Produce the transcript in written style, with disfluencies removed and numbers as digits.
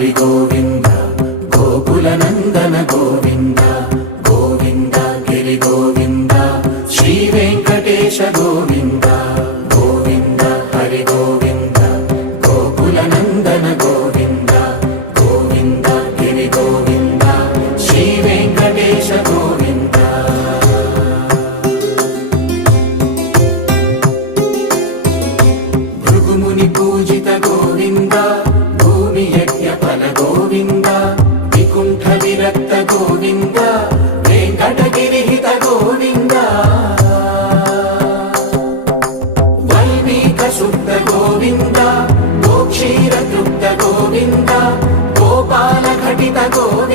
హరి గోవింద గోకుల నందన గోవింద గోవింద గిరి గోవింద శ్రీ వెంకటేశ గోవింద గోవింద హరి గోవింద గోకుల నందన గోవింద గోవింద గిరి గోవింద శ్రీ వెంకటేశ గోవింద భృగుముని పూజిత గోవింద భూమి యజ్ఞ ఫల గోవింద వికుంఠ విరక్త గోవింద వెంకటగిరిహిత గోవింద వైదిక శుద్ధ గోవింద గోక్షీర తృప్త గోవింద గోపాల ఘటిత గోవింద